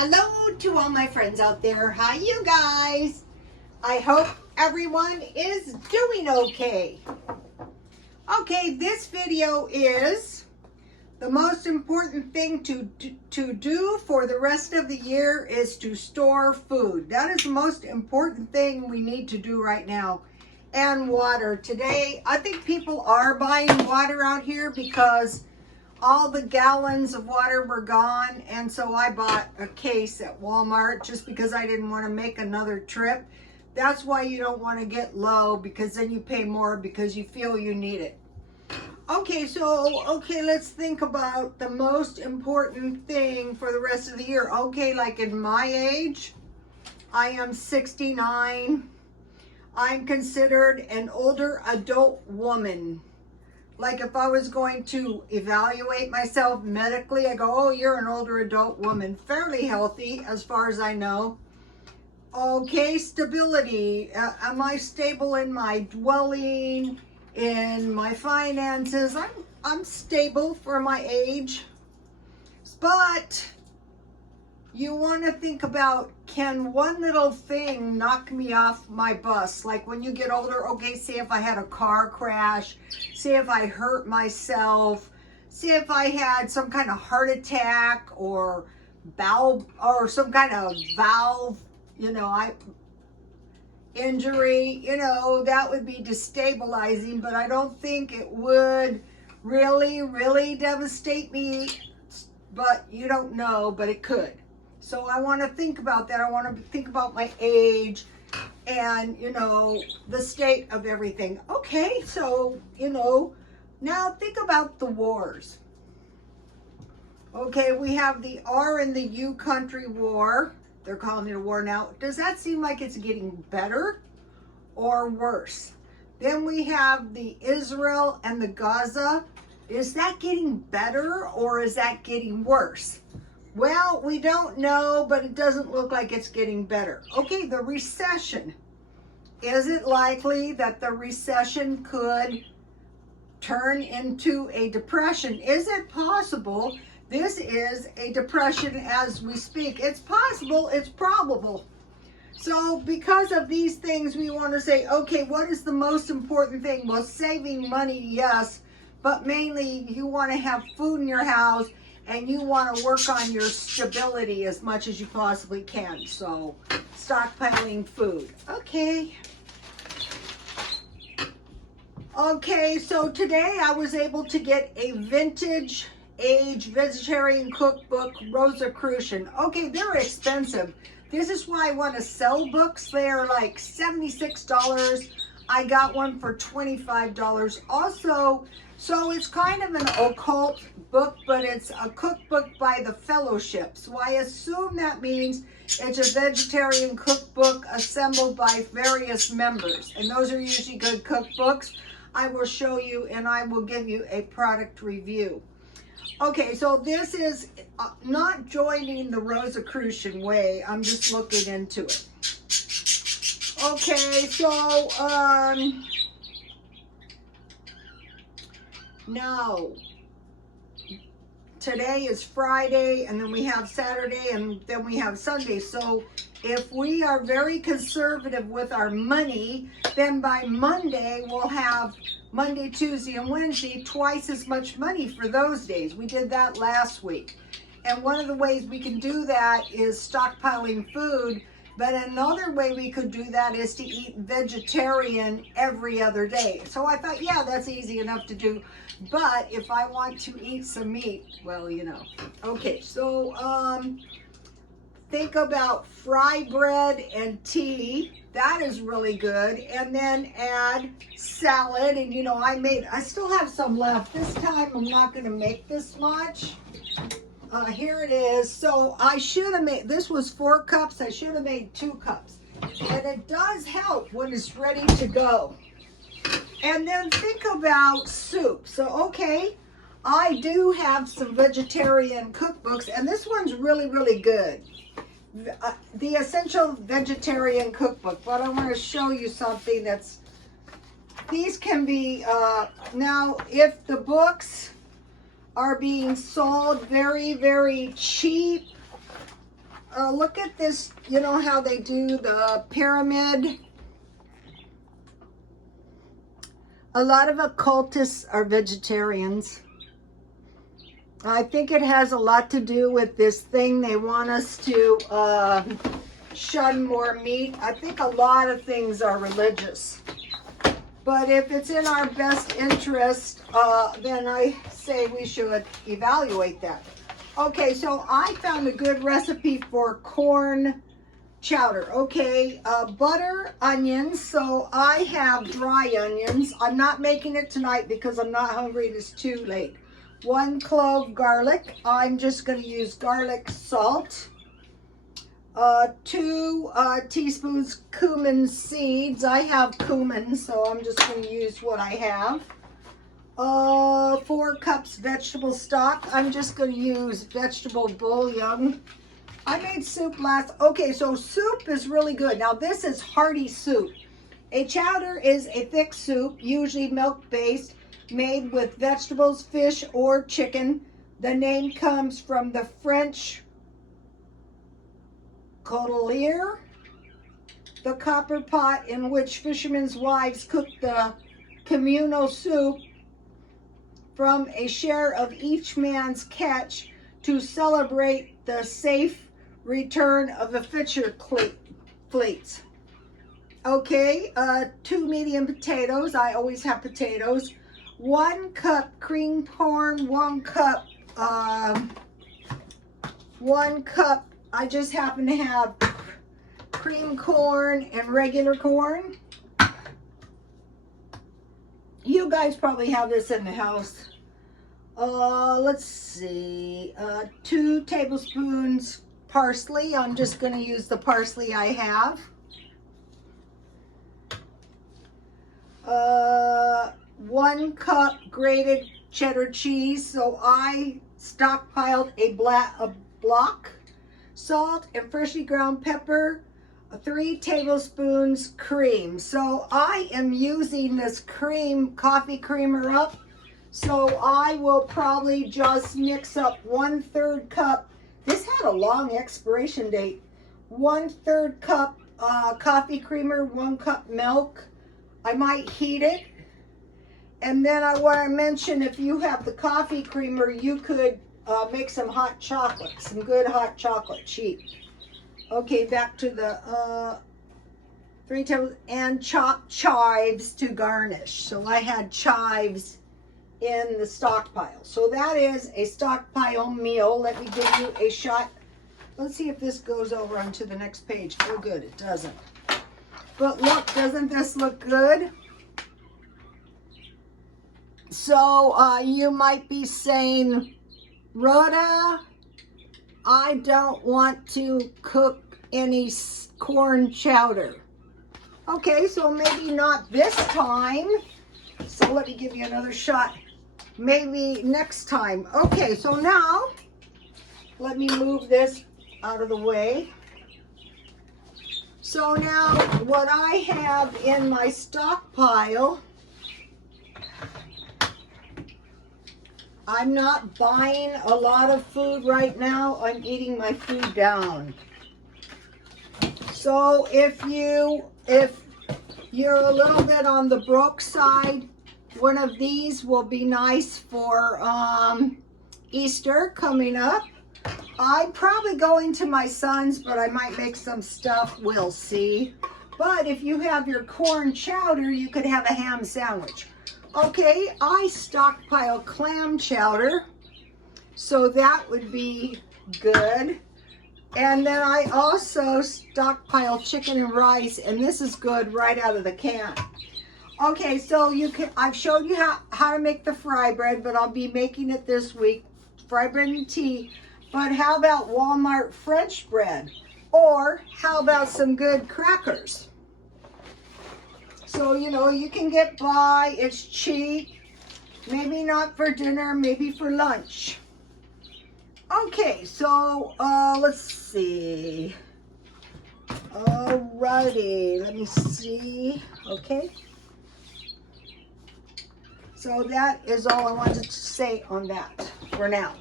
Hello to all my friends out there. Hi, you guys. I hope everyone is doing okay. Okay, this video is the most important thing to do for the rest of the year is to store food. That is the most important thing we need to do right now. And water. Today, I think people are buying water out here because all the gallons of water were gone, and so I bought a case at Walmart just because I didn't want to make another trip. That's why you don't want to get low, because then you pay more because you feel you need it. Okay, let's think about the most important thing for the rest of the year. Okay, like in my age, I am 69. I'm considered an older adult woman. Like if I was going to evaluate myself medically, I go, oh, you're an older adult woman, fairly healthy as far as I know. Okay, stability. Am I stable in my dwelling, in my finances? I'm stable for my age. But you want to think about, can one little thing knock me off my bus? Like when you get older, okay, say if I had a car crash, say if I hurt myself, say if I had some kind of heart attack or valve or some kind of valve, injury, that would be destabilizing, but I don't think it would really devastate me. But you don't know, but it could. So I want to think about that. I want to think about my age and, the state of everything. Okay, so, now think about the wars. Okay, we have the R and the U country war. They're calling it a war now. Does that seem like it's getting better or worse? Then we have the Israel and the Gaza. Is that getting better or is that getting worse? Well, we don't know, but it doesn't look like it's getting better. Okay, the recession. Is it likely that the recession could turn into a depression? Is it possible this is a depression as we speak? It's possible, it's probable. So because of these things, we want to say, okay, what is the most important thing? Well, saving money, yes, but mainly you want to have food in your house and you want to work on your stability as much as you possibly can. So stockpiling food. Okay, so today I was able to get a vintage age vegetarian cookbook, Rosicrucian. Okay, they're expensive. This is why I want to sell books. They're like $76. I got one for $25 also. So it's kind of an occult book, but it's a cookbook by the Fellowship. So I assume that means it's a vegetarian cookbook assembled by various members. And those are usually good cookbooks. I will show you and I will give you a product review. Okay, so this is not joining the Rosicrucian way. I'm just looking into it. Okay, so now today is Friday, and then we have Saturday, and then we have Sunday. So if we are very conservative with our money, then by Monday we'll have Monday, Tuesday, and Wednesday twice as much money for those days. We did that last week. And one of the ways we can do that is stockpiling food. But another way we could do that is to eat vegetarian every other day. So I thought, yeah, that's easy enough to do. But if I want to eat some meat, well, Okay, so think about fry bread and tea. That is really good. And then add salad. And I still have some left. This time I'm not going to make this much. Here it is. So I should have made, this was 4 cups. I should have made 2 cups. And it does help when it's ready to go. And then think about soup. So, okay, I do have some vegetarian cookbooks, and this one's really good. The Essential Vegetarian Cookbook. But I want to show you something that's, these can be, now if the books are being sold very cheap, look at this, you know how they do the pyramid? A lot of occultists are vegetarians. I think it has a lot to do with this thing. They want us to shun more meat. I think a lot of things are religious. But if it's in our best interest, then I say we should evaluate that. Okay, so I found a good recipe for corn chowder. Okay, butter, onions. So I have dry onions. I'm not making it tonight because I'm not hungry. It is too late. 1 clove garlic. I'm just going to use garlic salt. 2 teaspoons cumin seeds. I have cumin, so I'm just going to use what I have. 4 cups vegetable stock. I'm just going to use vegetable bouillon. I made soup last. Okay, so soup is really good. Now this is hearty soup. A chowder is a thick soup, usually milk-based, made with vegetables, fish, or chicken. The name comes from the French cotelier, the copper pot in which fishermen's wives cooked the communal soup from a share of each man's catch to celebrate the safe return of the fisher fleets. Okay, 2 medium potatoes. I always have potatoes. 1 cup cream corn, 1 cup, I just happen to have cream corn and regular corn. You guys probably have this in the house. Let's see, 2 tablespoons parsley. I'm just going to use the parsley I have. 1 cup grated cheddar cheese. So I stockpiled a block. Salt and freshly ground pepper. 3 tablespoons cream. So I am using this cream, coffee creamer up. So I will probably just mix up 1/3 cup. This had a long expiration date. 1/3 cup coffee creamer, 1 cup milk. I might heat it. And then I want to mention, if you have the coffee creamer, you could make some hot chocolate, some good hot chocolate, cheap. Okay, back to the 3 tablespoons, and chopped chives to garnish. So I had chives in the stockpile. So that is a stockpile meal. Let me give you a shot. Let's see if this goes over onto the next page. Oh, good, it doesn't. But look, doesn't this look good? So you might be saying, Rhoda, I don't want to cook any corn chowder. Okay, so maybe not this time. So let me give you another shot. Maybe next time. Okay, so now let me move this out of the way. So now what I have in my stockpile, I'm not buying a lot of food right now. I'm eating my food down. So if you're a little bit on the broke side, one of these will be nice for Easter coming up. I'm probably going to my son's, but I might make some stuff. We'll see. But if you have your corn chowder, you could have a ham sandwich. Okay, I stockpile clam chowder, so that would be good. And then I also stockpile chicken and rice, and this is good right out of the can. Okay, so I've showed you how to make the fry bread, but I'll be making it this week, fry bread and tea. But how about Walmart French bread? Or how about some good crackers? So, you know, you can get by, it's cheap. Maybe not for dinner, maybe for lunch. Okay, so let's see. Alrighty, let me see. Okay. So that is all I wanted to say on that for now.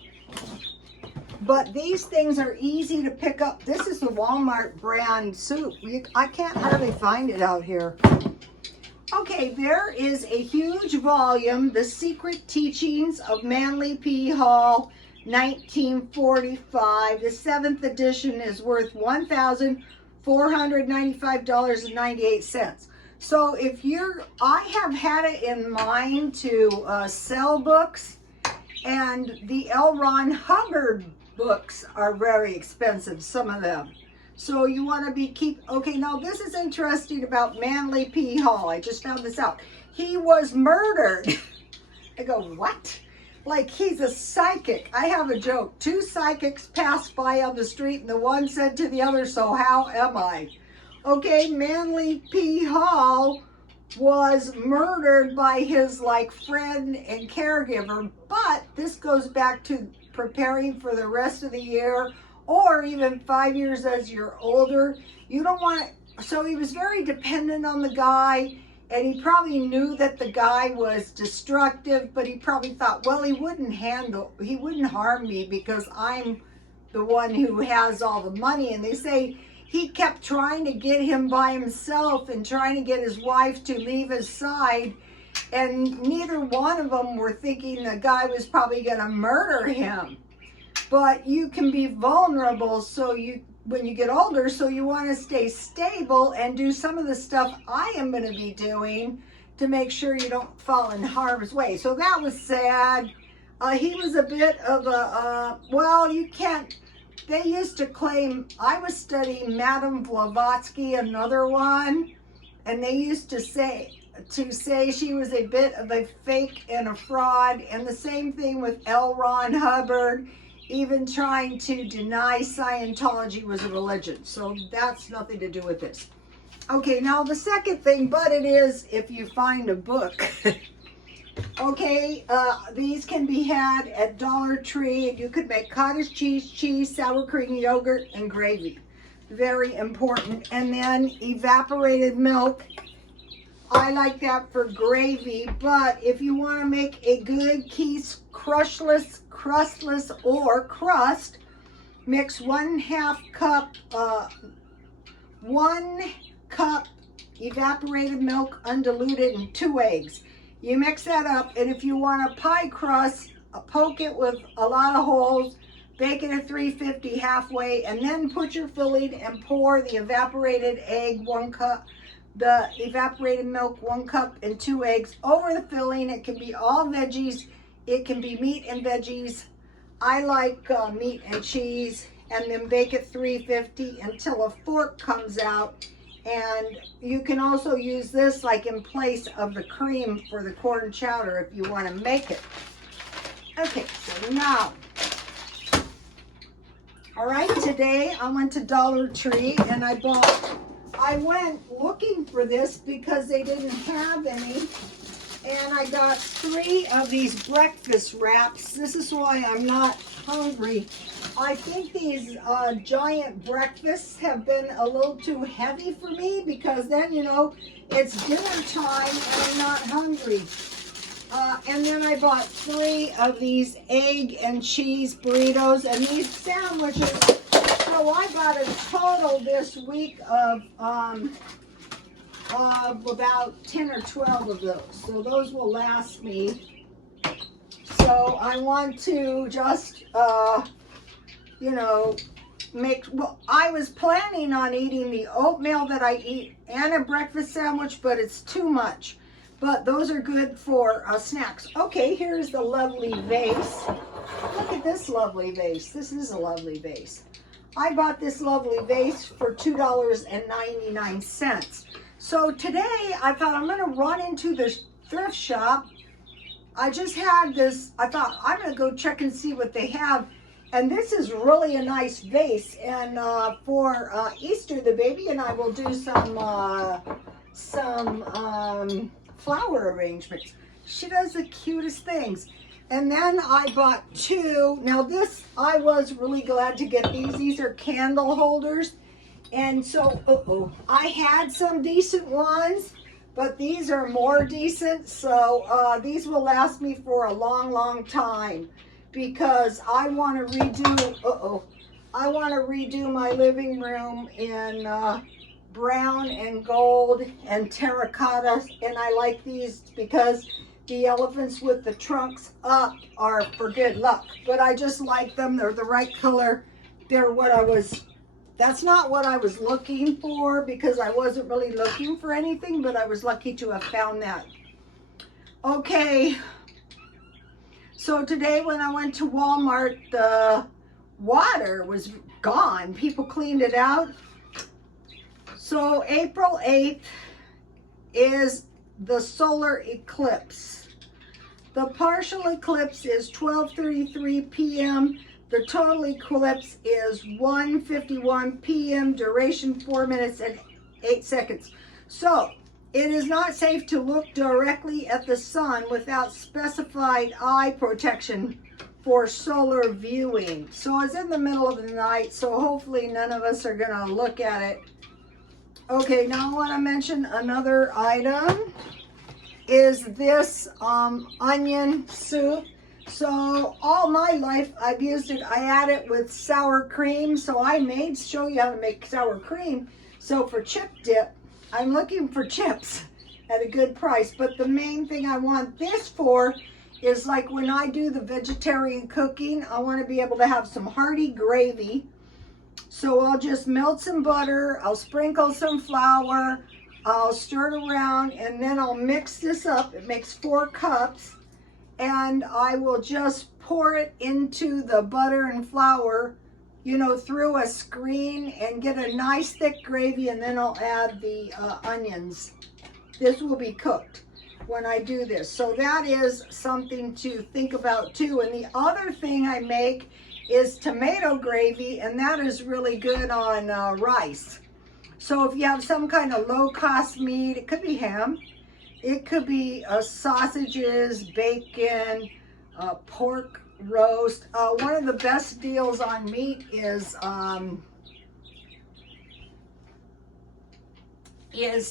But these things are easy to pick up. This is Walmart brand soup. I can't hardly find it out here. Okay, there is a huge volume, The Secret Teachings of Manly P. Hall, 1945. The 7th edition is worth $1,495.98. So if I have had it in mind to sell books, and the L. Ron Hubbard books are very expensive, some of them. So you want to okay, now this is interesting about Manly P. Hall. I just found this out. He was murdered. I go, what? Like he's a psychic. I have a joke. 2 psychics passed by on the street and the one said to the other, so how am I? Okay, Manly P. Hall was murdered by his friend and caregiver, but this goes back to preparing for the rest of the year, or even 5 years as you're older. You don't want to, so he was very dependent on the guy, and he probably knew that the guy was destructive, but he probably thought, well, he wouldn't harm me because I'm the one who has all the money. And they say he kept trying to get him by himself and trying to get his wife to leave his side, and neither one of them were thinking the guy was probably going to murder him. But you can be vulnerable when you get older, so you want to stay stable and do some of the stuff I am going to be doing to make sure you don't fall in harm's way. So that was sad. He was a bit of a, well, you can't, they used to claim, I was studying Madame Blavatsky, another one, and they used to say she was a bit of a fake and a fraud, and the same thing with L. Ron Hubbard, even trying to deny Scientology was a religion. So that's nothing to do with this. Okay, now the second thing, but it is if you find a book. Okay, these can be had at Dollar Tree. You could make cottage cheese, sour cream, yogurt, and gravy. Very important. And then evaporated milk. I like that for gravy, but if you want to make a good Keith's crustless, or crust, mix 1/2 cup, 1 cup evaporated milk undiluted and 2 eggs. You mix that up, and if you want a pie crust, poke it with a lot of holes, bake it at 350 halfway, and then put your filling and pour the evaporated egg 1 cup, the evaporated milk 1 cup, and 2 eggs over the filling. It can be all veggies. It can be meat and veggies. I like meat and cheese, and then bake at 350 until a fork comes out. And you can also use this in place of the cream for the corn chowder if you want to make it. Okay, so now, all right, today I went to Dollar Tree and I went looking for this because they didn't have any. And I got 3 of these breakfast wraps. This is why I'm not hungry. I think these giant breakfasts have been a little too heavy for me, because then, it's dinner time and I'm not hungry. And then I bought 3 of these egg and cheese burritos and these sandwiches. So I got a total this week of about 10 or 12 of those. So those will last me. So I want to just, I was planning on eating the oatmeal that I eat and a breakfast sandwich, but it's too much. But those are good for snacks. Okay, here's the lovely vase. Look at this lovely vase. This is a lovely vase. I bought this lovely vase for $2.99. So today I thought I'm going to run into the thrift shop. I just had this, I thought I'm going to go check and see what they have. And this is really a nice vase. And for Easter, the baby and I will do some flower arrangements. She does the cutest things. And then I bought 2. Now this, I was really glad to get these. These are candle holders. And so, I had some decent ones, but these are more decent. So these will last me for a long, long time, because I want to redo, I want to redo my living room in brown and gold and terracotta, and I like these because the elephants with the trunks up are for good luck, but I just like them. They're the right color. They're what that's not what I was looking for, because I wasn't really looking for anything, but I was lucky to have found that. Okay, so today when I went to Walmart, the water was gone. People cleaned it out. So April 8th is the solar eclipse. The partial eclipse is 12:33 p.m. The total eclipse is 1:51 p.m. Duration 4 minutes and 8 seconds. So it is not safe to look directly at the sun without specified eye protection for solar viewing. So it's in the middle of the night, so hopefully none of us are gonna look at it. Okay, now I want to mention another item is this onion soup. So all my life I've used it. I add it with sour cream. So I made show you how to make sour cream. So for chip dip, I'm looking for chips at a good price. But the main thing I want this for is like when I do the vegetarian cooking, I want to be able to have some hearty gravy. So I'll just melt some butter, I'll sprinkle some flour, I'll stir it around, and then I'll mix this up. It makes 4 cups, and I will just pour it into the butter and flour, you know, through a screen, and get a nice thick gravy, and then I'll add the onions. This will be cooked when I do this. So that is something to think about too. And the other thing I make is tomato gravy, and that is really good on rice. So if you have some kind of low-cost meat, it could be ham, it could be sausages, bacon, pork roast. One of the best deals on meat is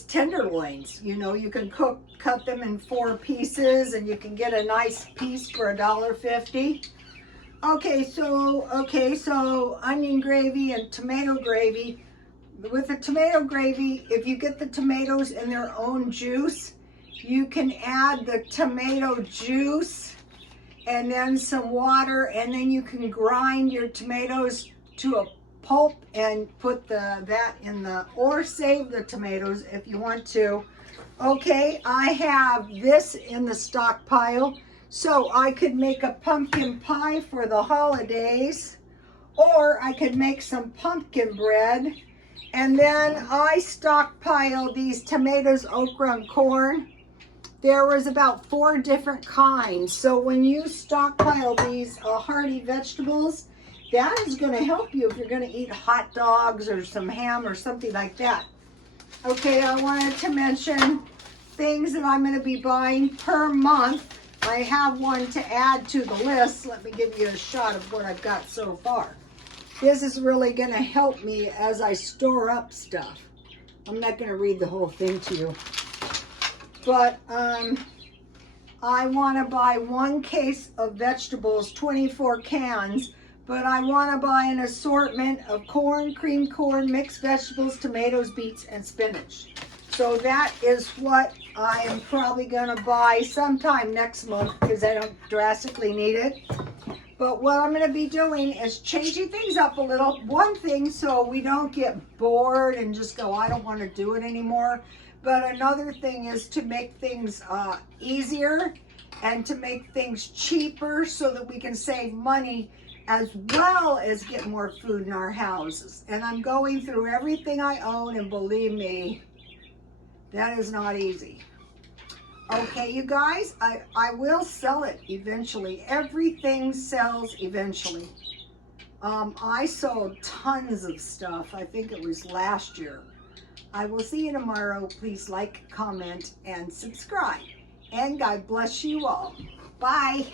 tenderloins. You know, you can cut them in 4 pieces, and you can get a nice piece for $1.50. Okay, so onion gravy and tomato gravy. With the tomato gravy, if you get the tomatoes in their own juice, you can add the tomato juice and then some water, and then you can grind your tomatoes to a pulp and put that in or save the tomatoes if you want to. Okay, I have this in the stockpile. So I could make a pumpkin pie for the holidays, or I could make some pumpkin bread. And then I stockpile these tomatoes, okra, and corn. There was about 4 different kinds. So when you stockpile these hearty vegetables, that is going to help you if you're going to eat hot dogs or some ham or something like that. Okay, I wanted to mention things that I'm going to be buying per month. I have one to add to the list. Let me give you a shot of what I've got so far. This is really going to help me as I store up stuff. I'm not going to read the whole thing to you. But I want to buy 1 case of vegetables, 24 cans. But I want to buy an assortment of corn, cream corn, mixed vegetables, tomatoes, beets, and spinach. So that is what I am probably going to buy sometime next month, because I don't drastically need it. But what I'm going to be doing is changing things up a little. One thing, so we don't get bored and just go, I don't want to do it anymore. But another thing is to make things easier and to make things cheaper so that we can save money, as well as get more food in our houses. And I'm going through everything I own, and believe me, that is not easy. Okay, you guys, I will sell it eventually. Everything sells eventually. I sold tons of stuff. I think it was last year. I will see you tomorrow. Please like, comment, and subscribe. And God bless you all. Bye.